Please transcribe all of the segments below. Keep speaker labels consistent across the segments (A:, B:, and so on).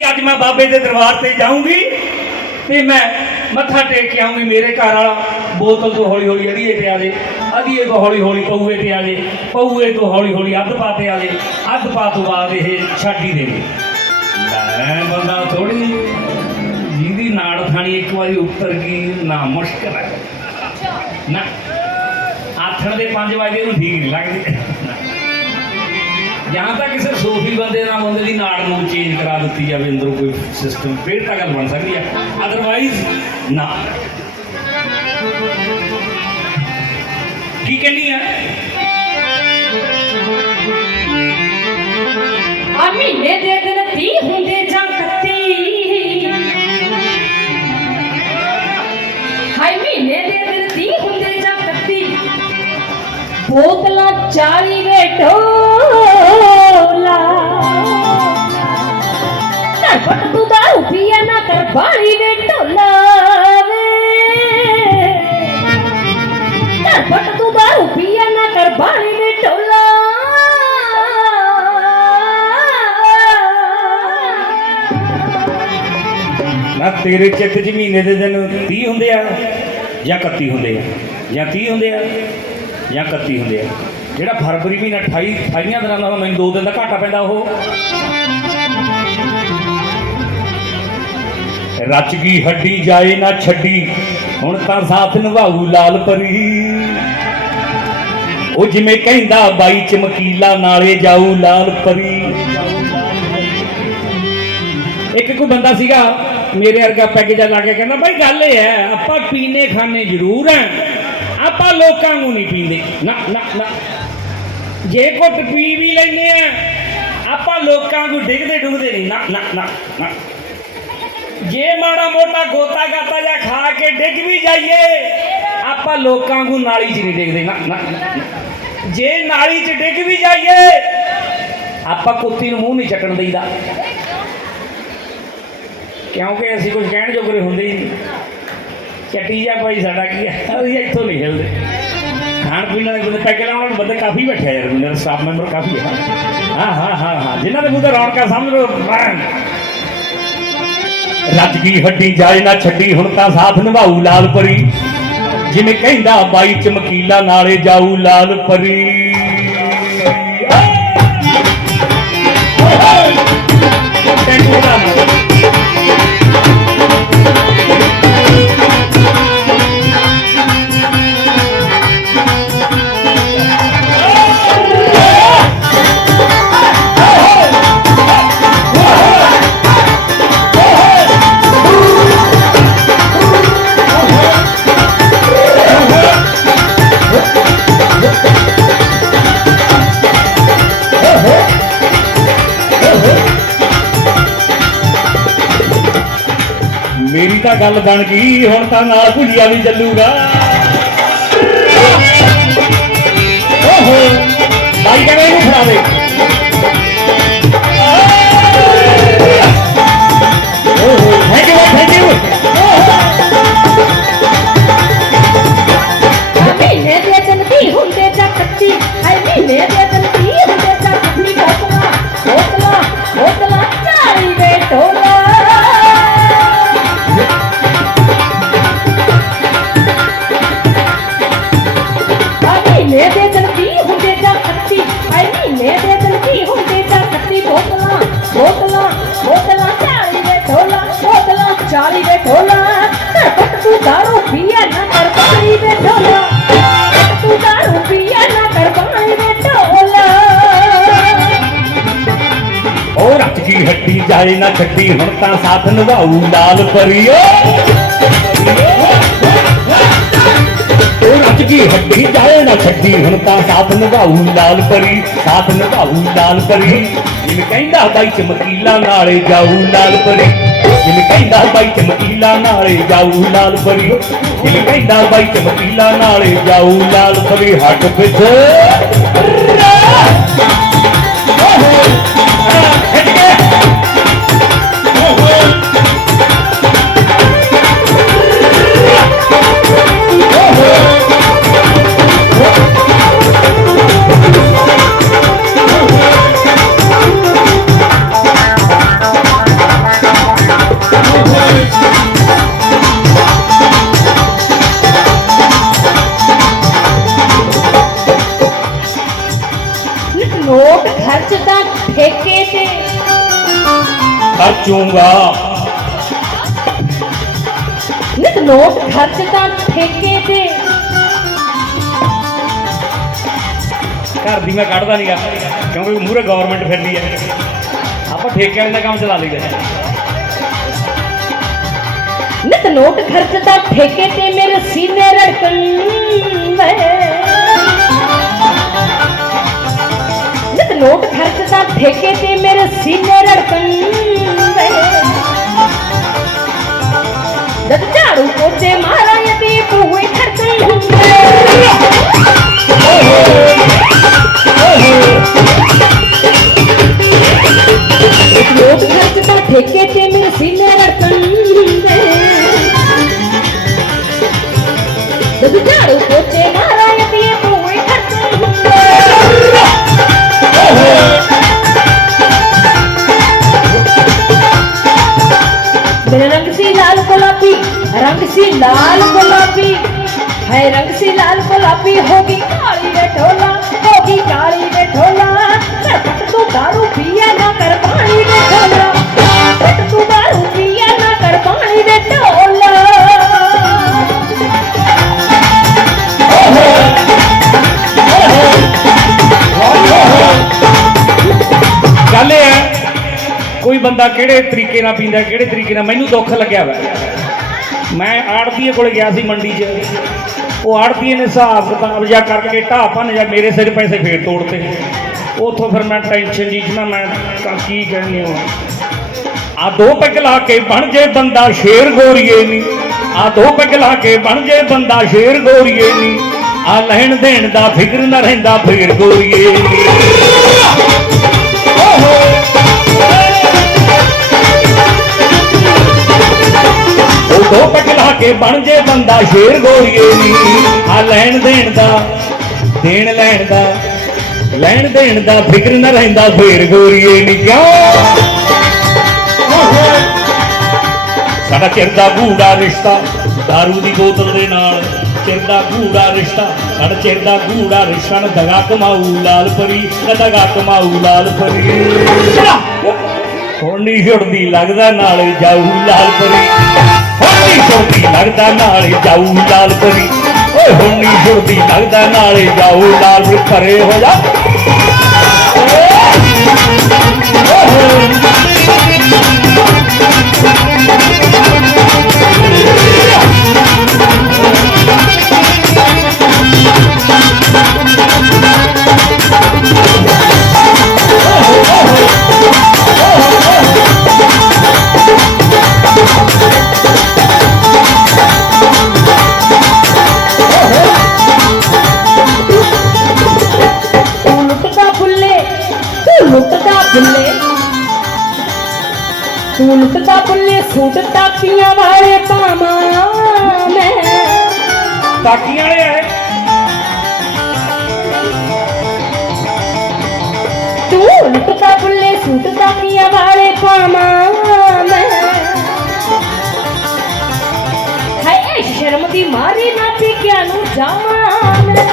A: ਅੱਜ ਮੈਂ ਬਾਬੇ ਦੇ ਦਰਬਾਰ ਤੇ ਜਾਊਂਗੀ ਤੇ ਮੈਂ ਮੱਥਾ ਟੇਕ ਕੇ ਆਉਂਗੀ ਮੇਰੇ ਘਰ ਵਾਲਾ। ਬੋਤਲ ਤੋਂ ਹੌਲੀ ਹੌਲੀ ਅਧੀਏ ਤੇ ਆ ਜੇ। ਅੜੀਏ ਤੋਂ ਹੌਲੀ ਹੌਲੀ ਪਊਏ ਤੇ ਆ ਜੇ। ਪਊਏ ਤੋਂ ਹੌਲੀ ਹੌਲੀ ਅੱਧ ਪਾ ਤੇ ਆ ਜੇ। ਅੱਧ ਪਾ ਤੋਂ ਬਾਅਦ ਇਹ ਛੱਡ ਦੇਵੇ ਮੈਂ ਬੰਦਾ ਥੋੜੀ ਜਿਹਦੀ ਨਾੜ ਥਾਣੀ ਇੱਕ ਵਾਰੀ ਉੱਤਰ ਗਈ, ਨਾ ਮੁਸ਼ਕਲ ਹੈ। ਨਾ। ਆਥਣ ਦੇ 5 ਵਜੇ ਨੂੰ ਠੀਕ ਨਹੀਂ ਲੱਗਦੀ। ਜਾਂ ਤਾਂ ਕਿਸੇ ਸੋਫੀ ਬੰਦੇ ਨਾਲ ਬੰਦੇ ਦੀ ਨਾੜ ਨੂੰ ਚੇਂਜ ਕਰਾ ਦਿੱਤੀ ਜਾਵੇ, ਅੰਦਰੋਂ ਕੋਈ ਸਿਸਟਮ ਫੇਰ ਤਾਂ ਗੱਲ ਬਣ ਸਕਦੀ ਹੈ ਅਦਰਵਾਈਜ਼ ਨਾ। ਕੀ ਕਹਿੰਦੀ ਹੈ
B: ਆ ਮਹੀਨੇ ਦੇ ਦਿਨ 30 ਹੁੰਦੇ ਜਾਂ 31 ਹਾਏ, ਮਹੀਨੇ ਦੇ ਦਿਨ 30 ਹੁੰਦੇ ਜਾਂ 31 ਬੋਤਲਾਂ 40 ਵੇ ਢੋਲਾ ਪੀਆ ਨਾ ਢੋਲਾ ਵੇ ਨਾ ਤੂੰ ਦਾਰੂ ਪੀਆ ਨਾ ਕਰ ਬਾਣੀ ਢੋਲਾ।
A: ਨਾ ਤੇਰੇ ਚਿੱਤ 'ਚ ਮਹੀਨੇ ਦੇ ਦਿਨ 30 ਹੁੰਦੇ ਆ ਜਾਂ 31 ਹੁੰਦੇ ਆ? ਜਾਂ 30 ਹੁੰਦੇ ਆ ਜਾਂ 31 ਹੁੰਦੇ ਆ? ਜਿਹੜਾ ਫਰਵਰੀ ਮਹੀਨਾ 28 28 ਦਿਨਾਂ ਦਾ ਮੈਨੂੰ ਦੋ ਦਿਨ ਦਾ ਘਾਟਾ ਪੈਂਦਾ ਉਹ। ਰਚ ਗਈ ਹੱਡੀ, ਜਾਏ ਨਾ ਛੱਡੀ। ਹੁਣ ਤਾਂ ਸਾਥ ਨਿਭਾਊ ਲਾਲ ਪਰੀ। ਉਹ ਜਿਵੇਂ ਕਹਿੰਦਾ, ਬਾਈ ਚਮਕੀਲਾ ਨਾਲੇ ਜਾਊ ਲਾਲ ਪਰੀ। ਇੱਕ ਕੋਈ ਬੰਦਾ ਸੀਗਾ, ਮੇਰੇ ਵਰਗਾ ਪੈਗ ਲਾ ਕੇ ਕਹਿੰਦਾ ਭਾਈ ਗੱਲ ਇਹ ਹੈ, ਆਪਾਂ ਪੀਨੇ ਖਾਣੇ ਜ਼ਰੂਰ ਹੈ ਆਪਾਂ ਲੋਕਾਂ ਨੂੰ ਨਹੀਂ ਪੀਂਦੇ। ਨਾ ਨਾ ਨਾ। ਜੇ ਕੁੱਟ ਪੀ ਵੀ ਲੈਨੇ ਆ, ਆਪਾਂ ਲੋਕਾਂ ਨੂੰ ਡਿੱਗਦੇ ਡੁੱਗਦੇ ਨਹੀਂ। ਨਾ ਨਾ ਨਾ। ਜੇ ਮਾੜਾ ਮੋਟਾ ਗੋਤਾ ਗਾਤਾ ਜਾਂ ਖਾ ਕੇ ਡਿੱਗ ਵੀ ਜਾਈਏ, ਆਪਾਂ ਲੋਕਾਂ ਨੂੰ ਨਾਲੀ 'ਚ ਨਹੀਂ ਡਿੱਗਦੇ, ਨਾ ਜੇ ਨਾਲੀ 'ਚ ਡਿੱਗ ਵੀ ਜਾਈਏ, ਆਪਾਂ ਕੁੱਤੀ ਨੂੰ ਮੂੰਹ ਨਹੀਂ ਚੱਕਣ ਦੇਈਦਾ। ਕਿਉਂਕਿ ਅਸੀਂ ਕੁਝ ਕਹਿਣ ਜੋਗਰੇ ਹੁੰਦੇ ਹੀ ਨਹੀਂ। ਚੱਟੀ ਜਾ ਭਾਈ ਸਾਡਾ ਕੀ ਹੈ? ਅਸੀਂ ਇੱਥੋਂ ਨਹੀਂ ਹਿਲਦੇ। ਖਾਣ ਪੀਣ ਵਾਲੇ ਬੰਦੇ ਪੈਕੇ ਲਾਉਣ ਵਾਲੇ ਬੰਦੇ ਕਾਫੀ ਬੈਠੇ ਯਾਰ, ਮੇਰਾ ਸਟਾਫ ਮੈਂਬਰ ਕਾਫੀ ਹੈ ਹਾਂ ਹਾਂ ਹਾਂ ਹਾਂ, ਜਿਨ੍ਹਾਂ ਦੇ ਮੂੰਹ ਤੇ ਰੌਣਕਾਂ ਸਮਝ ਲਓ ਰੱਜ ਗਈ ਹੱਡੀ ਜਾਏ ਨਾ ਛੱਡੀ ਹੁਣ ਤਾਂ ਸਾਥ ਨਿਭਾਊ ਲਾਲ ਪਰੀ ਜਿਵੇਂ ਕਹਿੰਦਾ ਬਾਈ ਚਮਕੀਲਾ ਨਾਲੇ ਜਾਊ ਲਾਲ ਪਰੀ ਟੈਂਕੂ ਦਾ ਗੱਲ ਬਣ ਗਈ, ਹੁਣ ਤਾਂ ਨਾਲ ਭੁਜੀਆ ਵੀ ਚੱਲੂਗਾ। ਓਹੋ, ਬਾਈ ਕਹਿੰਦਾ ਇਹਨੂੰ ਫੜਾ ਦੇ। ਹੱਡੀ ਨਾ ਛੱਡੀ ਹੁਣ ਤਾਂ ਸਾਥ ਨਿਭਾਊ ਲਾਲ ਪਰੀਓ। ਉਹ ਰੱਜ ਕੀ ਹੱਡੀ ਜਾਏ ਨਾ ਛੱਡੀ, ਹੁਣ ਤਾਂ ਸਾਥ ਨਿਭਾਊ ਲਾਲ ਪਰੀ, ਸਾਥ ਨਿਭਾਊ ਲਾਲ ਪਰੀ। ਜਿਵੇਂ ਕਹਿੰਦਾ ਬਾਈ ਚਮਕੀਲਾ ਨਾਲੇ ਜਾਊ ਲਾਲ ਪਰੀ। ਜਿਵੇਂ ਕਹਿੰਦਾ ਬਾਈ ਚਮਕੀਲਾ ਨਾਲੇ ਜਾਊ ਲਾਲ ਪਰੀ। ਜਿਵੇਂ ਕਹਿੰਦਾ ਬਾਈ ਚਮਕੀਲਾ ਨਾਲੇ ਜਾਊ ਲਾਲ ਪਰੀ। ਹੱਟ ਪਿੱਛੇ ਖਰਚੂੰਗਾ
B: ਨਿਤ ਨੋਟ ਖਰਚਦਾ ਠੇਕੇ ਤੇ।
A: ਘਰ ਦੀ ਮੈਂ ਕੱਢਦਾ ਨਹੀਂਗਾ ਕਿਉਂਕਿ ਮੂਰੇ ਗਵਰਨਮੈਂਟ ਫਿਰਦੀ ਹੈ। ਆਪਾਂ ਠੇਕਿਆਂ ਦਾ ਕੰਮ ਚਲਾ ਲਈਦਾ।
B: ਨਿਤ ਨੋਟ ਖਰਚਦਾ ਠੇਕੇ ਤੇ ਮੇਰੇ ਸੀਨੇ ਰੜਕਣ ਨਿਤ ਨੋਟ ਖਰਚਦਾ ਠੇਕੇ ਤੇ ਮੇਰੇ ਸੀਨੇ ਰੜਕਣ ਜਦ ਝਾੜੂ ਪੋਚੇ ਮਾਰਾਂ ਯਤੀ ਪੂਏ ਖੜਕਣ ਇੱਕ ਨੋਟ ਖਰਚਦਾ ਠੇਕੇ ਤੇ ਲਾਲ ਹੋ ਗਈ ਕਾਲੀ ਵੇ ਢੋਲਾ, ਹੋ ਗਈ ਕਾਲੀ ਵੇ ਢੋਲਾ। ਤੂੰ ਦਾਰੂ ਪੀਆ ਨਾ ਕਰ ਪਾਣੀ ਵੇ ਢੋਲਾ। ਤੂੰ ਦਾਰੂ ਪੀਆ ਨਾ ਕਰ ਪਾਣੀ ਵੇ ਢੋਲਾ।
A: ਗੱਲ ਇਹ ਹੈ, ਕੋਈ ਬੰਦਾ ਕਿਹੜੇ ਤਰੀਕੇ ਨਾਲ ਪੀਂਦਾ, ਕਿਹੜੇ ਤਰੀਕੇ ਨਾਲ? ਮੈਨੂੰ ਦੁੱਖ ਲੱਗਿਆ ਵਾ। ਮੈਂ ਆੜਤੀਏ ਕੋਲ ਗਿਆ ਸੀ ਮੰਡੀ 'ਚ। ਉਹ ਆੜਤੀਏ ਨੇ ਹਿਸਾਬ ਕਿਤਾਬ ਜਾਂ ਕਰਕੇ ਢਾਹ ਭੰਨ ਜਾਂ ਮੇਰੇ ਸਿਰ ਪੈਸੇ ਫੇਰ ਤੋੜਤੇ। ਉਥੋਂ ਫਿਰ ਮੈਂ ਟੈਨਸ਼ਨ ਜੀ 'ਚ ਮੈਂ ਤਾਂ ਕੀ ਕਹਿਣੀ ਹਾਂ। ਆ ਦੋ ਪੈਗ ਲਾ ਕੇ ਬਣ ਜੇ ਬੰਦਾ ਸ਼ੇਰ ਗੋਰੀਏ ਨਹੀਂ ਆ ਦੋ ਪੈਗ ਲਾ ਕੇ ਬਣ ਜੇ ਬੰਦਾ ਸ਼ੇਰ ਗੋਰੀਏ ਨਹੀਂ ਆ ਲੈਣ ਦੇਣ ਦਾ ਫਿਕਰ ਨਾ ਰਹਿੰਦਾ ਫੇਰ ਗੋਰੀਏ ਨੀ। ਉਹ ਦੋ ਪੈਗ ਕੇ ਬਣ ਜੇ ਬੰਦਾ ਸ਼ੇਰ ਗੋਰੀਏ ਨਹੀਂ ਆ ਲੈਣ ਦੇਣ ਦਾ, ਦੇਣ ਲੈਣ ਦਾ, ਲੈਣ ਦੇਣ ਦਾ ਫਿਕਰ ਨਾ ਰਹਿੰਦਾ ਫੇਰ ਗੋਰੀਏ ਨਹੀਂ ਕਿਉਂ? ਸਾਡਾ ਚਿਰ ਦਾ ਗੂੜਾ ਰਿਸ਼ਤਾ दारू ਦੀ ਬੋਤਲ ਦੇ ਨਾਲ। ਚਿਰ ਦਾ ਗੂੜਾ ਰਿਸ਼ਤਾ, ਸਾਡਾ ਚਿਰ ਦਾ ਗੂੜਾ ਰਿਸ਼ਤਾ ਨਾ ਦਗਾ ਕਮਾਊ ਲਾਲ ਪਰੀ, ਨਾ ਦਗਾ ਕਮਾਊ ਲਾਲ ਪਰੀ। ਹੁਣ ਨਹੀਂ ਛੁੱਟਦੀ ਲੱਗਦਾ ਨਾਲ ਜਾਊ ਲਾਲ ਪਰੀ ਹੁਣ ਨਹੀਂ ਛੁੱਟਦੀ ਲੱਗਦਾ ਨਾਲ ਜਾਊ ਲਾਲ ਪਰੀ ਓਏ, ਹੁਣ ਨਹੀਂ ਛੁੱਟਦੀ ਲੱਗਦਾ ਨਾਲ ਜਾਊ ਲਾਲ ਪਰੀ ਪਰੇ ਹੋ ਜਾ।
B: ਤੂੰ ਸੂਟ ਤਾਪੀਆਂ ਵਾਲੇ ਪਾਵਾਂ ਮੈਂ
A: ਤਾਕੀਆਂ ਵਾਲੇ ਆਏ
B: ਤੂੰ ਲੁੱਟਦਾ ਬੁੱਲੇ ਸੂਟ ਤਾਪੀਆਂ ਵਾਲੇ ਪਾਵਾਂ ਮੈਂ ਹਾਏ ਸ਼ਰਮ ਦੀ ਮਾਰੀ ਨਾ ਪੀਕਿਆ ਨੂੰ ਜਾਵਾਂ ਮੈਂ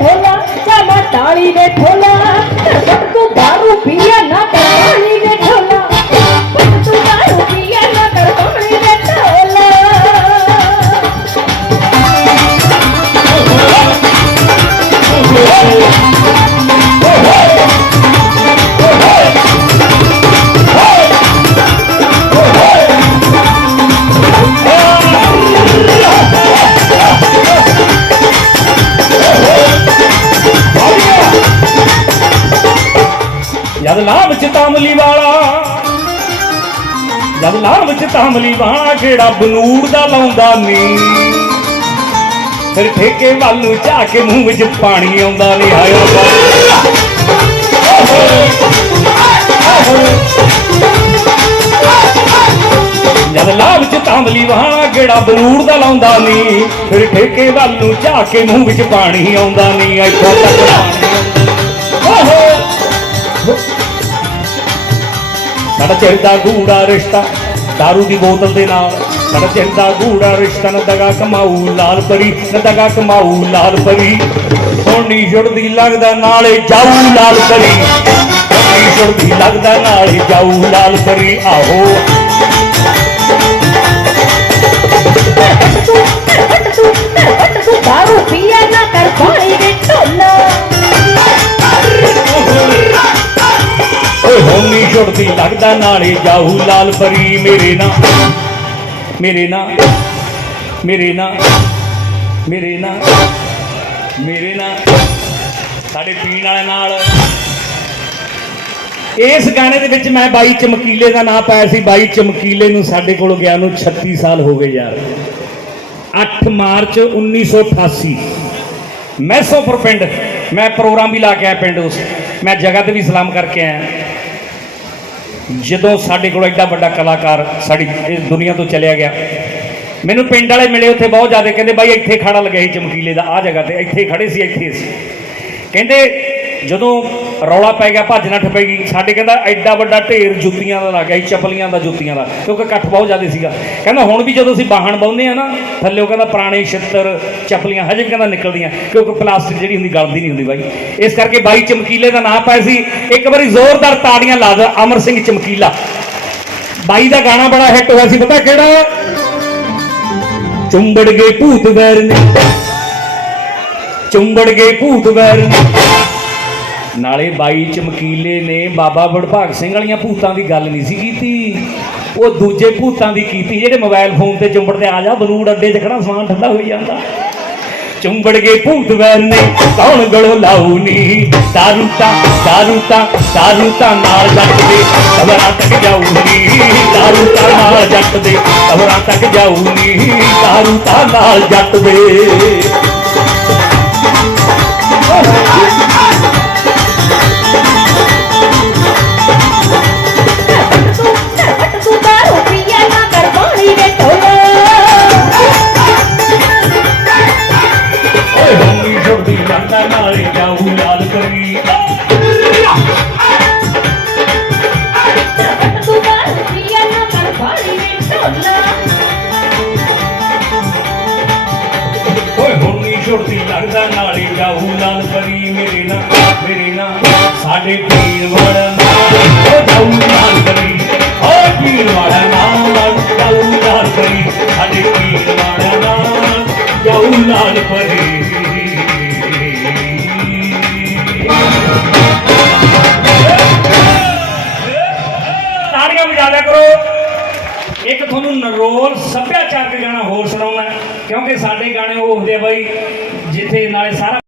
B: ਢਾਲੀ ਵੇ ਠੋਲਾ ਜਾਮਾ ਢਾਲੀ ਵੇ ਠੋਲਾ ਪਟ
A: ਲਾਭ ਚ ਤਾਮਲੀ ਵਾਲਾ ਕਿਹੜਾ ਬਨੂੜ ਦਾ ਲਾਉਂਦਾ ਨੀ ਫਿਰ ਠੇਕੇ ਵੱਲ ਨੂੰ ਝਾ ਕੇ ਮੂੰਹ ਵਿੱਚ ਪਾਣੀ ਆਉਂਦਾ ਨਹੀਂ ਹਾਏ ਧਾਂਦਲੀ ਵਾਲਾ ਗੇੜਾ ਬਲੂੜ ਦਾ ਲਾਉਂਦਾ ਨੀ ਫਿਰ ਠੇਕੇ ਵੱਲ ਨੂੰ ਝਾ ਕੇ ਮੂੰਹ ਵਿੱਚ ਪਾਣੀ ਆਉਂਦਾ ਨੀ ਇੱਥੋਂ ਤੱਕ ਪਾਣੀ ਓਹੋ ਸਾਡਾ ਚਿਰਦਾ ਗੂੜਾ ਰਿਸ਼ਤਾ दारू ਦੀ ਬੋਤਲ ਦੇ ਨਾਲ ਸਾਡਾ ਚਿਰਦਾ ਗੂੜਾ ਰਿਸ਼ਤਾ ਨਾ ਦਗਾ ਕਮਾਊ ਲਾਲ ਪਰੀ ਨਾ ਦਗਾ ਕਮਾਊ ਲਾਲ ਪਰੀ ਸੋਨੀ ਛੁੱਟਦੀ ਲੱਗਦਾ ਨਾਲੇ ਜਾਊ ਲਾਲ ਪਰੀ ਸੋਨੀ ਛੁੱਟਦੀ ਲੱਗਦਾ ਨਾਲੇ ਜਾਊ ਲਾਲ ਪਰੀ ਆਹੋ
B: ਹਟ ਤੂੰ ਹਟ ਤੂੰ ਹਟ ਤੂੰ ਦਾਰੂ
A: ਓਏ ਹੋਨੀ ਛੁੱਟਦੀ ਲੱਗਦਾ ਨਾਲੇ ਜਾਹੂ ਲਾਲ ਪਰੀ। ਮੇਰੇ ਨਾ ਮੇਰੇ ਨਾ ਮੇਰੇ ਨਾ ਮੇਰੇ ਨਾ ਮੇਰੇ ਨਾ। ਸਾਡੇ ਪੀਣ ਵਾਲੇ ਨਾਲ। ਇਸ ਗਾਣੇ ਦੇ ਵਿੱਚ ਮੈਂ ਬਾਈ ਚਮਕੀਲੇ ਦਾ ਨਾਮ ਪਾਇਆ ਸੀ। ਬਾਈ ਚਮਕੀਲੇ ਨੂੰ ਸਾਡੇ ਕੋਲ ਗਿਆ ਨੂੰ 36 ਸਾਲ ਹੋ ਗਏ ਯਾਰ। 8 ਮਾਰਚ 1988 ਮੈਸੋਪੁਰ ਪਿੰਡ। ਮੈਂ ਪ੍ਰੋਗਰਾਮ ਵੀ ਲਾ ਕੇ ਆਇਆ ਪਿੰਡ ਉਸ। ਮੈਂ ਜਗ੍ਹਾ ਤੇ ਵੀ ਸਲਾਮ ਕਰਕੇ ਆਇਆ। ਜਦੋਂ ਸਾਡੇ ਕੋਲ ਐਡਾ ਵੱਡਾ ਕਲਾਕਾਰ ਸਾਡੀ ਇਸ ਦੁਨੀਆ ਤੋਂ ਚਲਿਆ ਗਿਆ, ਮੈਨੂੰ ਪਿੰਡ ਵਾਲੇ ਮਿਲੇ ਉੱਥੇ ਬਹੁਤ ਜ਼ਿਆਦਾ, ਕਹਿੰਦੇ ਬਾਈ ਇੱਥੇ ਖੜਾ ਲੱਗਿਆ ਸੀ ਚਮਕੀਲੇ ਦਾ ਆ ਜਗ੍ਹਾ ਤੇ ਇੱਥੇ ਖੜੇ ਸੀ, ਇੱਥੇ ਸੀ। ਕਹਿੰਦੇ ਜਦੋਂ ਰੌਲਾ ਪੈ ਗਿਆ, ਭੱਜ ਨੱਠ ਪੈ ਗਈ, ਸਾਡੇ ਕਹਿੰਦਾ ਐਡਾ ਵੱਡਾ ਢੇਰ ਜੁੱਤੀਆਂ ਦਾ ਲੱਗ ਸੀ ਚੱਪਲੀਆਂ ਦਾ, ਜੁੱਤੀਆਂ ਦਾ, ਕਿਉਂਕਿ ਇਕੱਠ ਬਹੁਤ ਜ਼ਿਆਦਾ ਸੀਗਾ। ਕਹਿੰਦਾ ਹੁਣ ਵੀ ਜਦੋਂ ਅਸੀਂ ਬਾਹਣ ਬਾਉਂਦੇ ਆ ਨਾ, ਥੱਲੇ ਉਹ ਕਹਿੰਦਾ ਪੁਰਾਣੇ ਛਿੱਤਰ, ਚੱਪਲੀਆਂ, ਹਜੇ ਵੀ ਕਹਿੰਦਾ ਨਿਕਲਦੀਆਂ, ਕਿਉਂਕਿ ਪਲਾਸਟਿਕ ਜਿਹੜੀ ਹੁੰਦੀ ਗਲਦੀ ਨਹੀਂ ਹੁੰਦੀ ਬਾਈ। ਇਸ ਕਰਕੇ ਬਾਈ ਚਮਕੀਲੇ ਦਾ ਨਾਂ ਪਾਇਆ ਸੀ। ਇੱਕ ਵਾਰੀ ਜ਼ੋਰਦਾਰ ਤਾੜੀਆਂ ਲਾ ਦਿਓ, ਅਮਰ ਸਿੰਘ ਚਮਕੀਲਾ। ਬਾਈ ਦਾ ਗਾਣਾ ਬੜਾ ਹਿੱਟ ਹੋਇਆ ਸੀ, ਪਤਾ ਕਿਹੜਾ? ਚੁੰਬੜ ਗਏ ਭੂਤ ਵੈਰ ਨੇ। ਚੁੰਬੜ ਗਏ ਭੂਤ ਵੈਰ ਨੇ। ਨਾਲੇ ਬਾਈ ਚਮਕੀਲੇ ਨੇ ਬਾਬਾ ਵਡਭਾਗ ਸਿੰਘ ਵਾਲੀਆਂ ਭੂਤਾਂ ਦੀ ਗੱਲ ਨਹੀਂ ਸੀ ਕੀਤੀ। ਉਹ ਦੂਜੇ ਭੂਤਾਂ ਦੀ ਕੀਤੀ, ਜਿਹੜੇ ਮੋਬਾਈਲ ਫੋਨ ਤੇ ਚੁੰਬੜਦੇ ਆ ਜਾ ਬਲੂੜ ਅੱਡੇ 'ਚ ਖੜਾ, ਸਮਾਨ ਠੰਡਾ ਹੋਈ ਜਾਂਦਾ। ਚੁੰਬੜ ਗਏ ਭੂਤ ਵੈਰ ਨੇ, ਕੌਣ ਗਲੋ ਲਾਉ ਦਾਰੂ ਤਾਂ ਦਾਰੂ ਤਾਂ ਦਾਰੂ ਤਾਂ ਨਾਲ ਜੱਟ ਦੇ ਕਬਰਾਂ ਤੱਕ ਜਾਊ ਨੀ। ਦਾਰੂ ਤਾਂ ਨਾਲ ਜੱਟ ਦੇ ਕਬਰਾਂ ਤੱਕ ਜਾਊ ਦਾਰੂ ਤਾਂ ਨਾਲ ਜੱਟ ਦੇ।